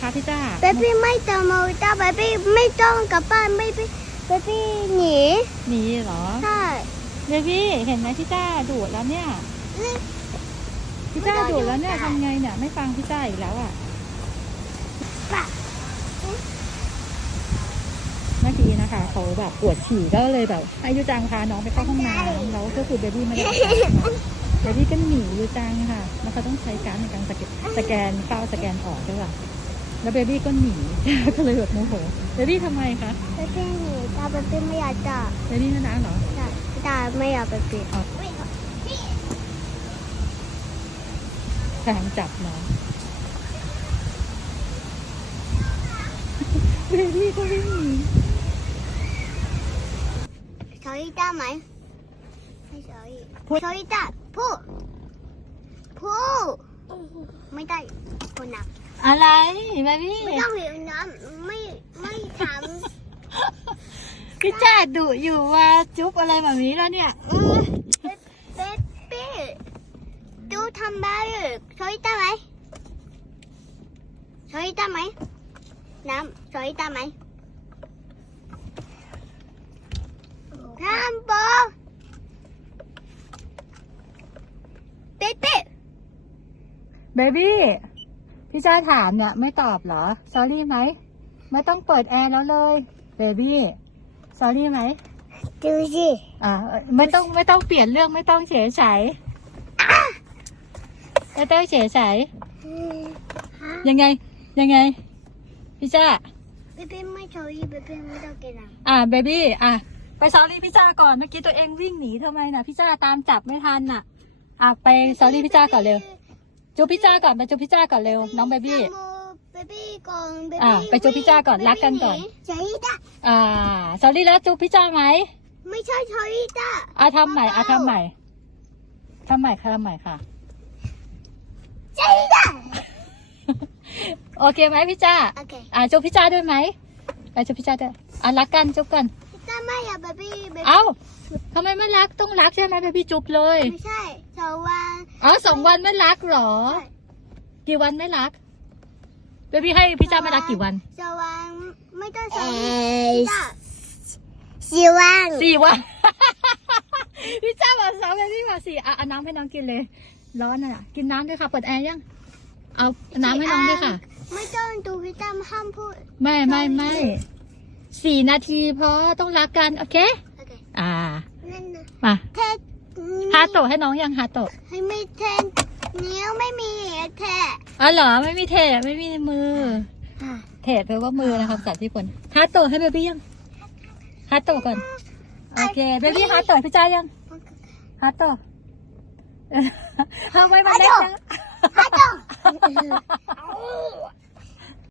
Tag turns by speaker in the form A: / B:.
A: คะพี่จ้า
B: เบบี้ไม่ต้องมาจ้าเบบี้ไม่ต้องกลับบ้านเบบี้เบบี้หนี
A: หนีเหรอ
B: ใช่
A: เบบี้เห็นไหมพี่จ้าดูดแล้วเนี่ย
B: นี่
A: พี่จ้าดูดแล้วเนี่ย
B: ไม่ได้
A: ทำไงเนี่ยไม่ฟังพี่จ้าอีกแล้วอะ
B: ปะ
A: เมื่อกี้นะคะเขาแบบปวดฉี่ก็เลยแบบให้ยูจังพาน้องไปเข้าห้องน้ำแล้วก็คือเบบี้ไม่ได้เบบี้ก็หนียูจังค่ะแล้วเขาต้องใช้การดในการสแกนสแกนเข้าสแกนออกด้วยค่ะ แล้วเบบี้ก็หนี ก็เลยแบบโมโหเบบี้ทำไมคะ
B: เบบี้หนีจ้าเบบี้ไม่อยากจ้า
A: เบบี้น่ารักเหรอ
B: จ้าจ้าไม่อยากเบบี้
A: อ๋อแทงจับน้องเบบี้ก็วิ่งหนี
B: ชอยจ้าไหมไม่ชอยชอยจ้าพูดพูดไม่ได้ พูดหนัก
A: อะไรเบบี้
B: ไม่ต้องหิวน้ำไม่ไม่ถาม
A: พี่จ้าดุอยู่ว่าจุ๊บอะไรแบบ พี่จ้าถามเนี่ยไม่ตอบเหรอ s อรี่ไหม ไม่ต้องเปิดแอร์แล้วเลยเบบี้ s อรี่ไหม
B: ดูสิ
A: อ่าไม่ต้องไม่ต้องเปลี่ยนเรื่องไม่ต้องเฉยเฉยไม่ต้องเฉยเฉยยังไง ยังไง พี่จ้า
B: เบบี้ไม่ชอยเบบี้ไม่ต้องกินน้ำ
A: อ่าเบบี้อะไปสอรี่พี่จ้าก่อนเมื่อกี้ตัวเองวิ่งหนีทำไมน่ะพี่จ้าตามจับไม่ทันน่ะอะไปสอรี่พี่จ้าก่อนเร็ว จูบพี่จ้าก่อนไปจูบพี่จ้าก่อนเร็วน้องเบบี้
B: เบบี้ก่อนเบ
A: อะ
B: บี้
A: ไปจูบพี่จ้าก่อนรักกันก่อน
B: ชอยจ้า
A: อ่าสอรี่แล้วจูบพี่จ้าไหม
B: ไม่ใช่ชอยจ้า
A: อะทำใหม่อะทำใหม่ทำใหม่ค่ะทำใหม่ค่ะ
B: ชอยจ้า
A: โอเคไหมพี่จ้า
B: โอเค
A: อะจูบพี่จ้าด้วยไหมไปจูบพี่จ้าด้วยอะรักกันจูบกัน
B: จ้าไม่อยากเบบี้เบบี้
A: เอ้าทำไมไม่รักต้องรักใช่ไหมเบบี้จูบเลย
B: ไม่ใช่ชาววัน
A: อ๋อสองวันไม่รักเหรอ กี่วันไม่รักเบบี้ให้พี่จ้าไม่รักกี่วัน
B: ชาววันไม่ต้องชอยจ้าสี่วัน
A: สี่วัน พี่จ้าบอกสองเบบี้บอกสี่อะเอาน้ำให้น้องกินเลย ร้อนอะ กินน้ำด้วยค่ะ เปิดแอร์ยัง เอาน้ำให้น้องด้วยค่ะ
B: ไม่ต้องดูพี่ตั้มห้ามพูด
A: ไม่ไม่ไม่ สี่นาทีพอต้องรักกัน โอเค
B: โอเค
A: อ่า
B: นั่นนะ
A: มา
B: เทศ
A: ฮา โตะให้น้องยังฮาโตะ
B: ให้ไม่เทนนิ้วไม่มีแทะ
A: อ๋อเหรอไม่มีเทะไม่มีมือเทะแปลว่ามือนะคะภาษาญี่ปุ่นฮาโตะให้เบบี้ยังฮาโตะก่อนโอเคเบบี้ฮาโตะให้พี่จ้ายังฮาโตะทำไมมันเล็กจัง
B: ฮาโตะ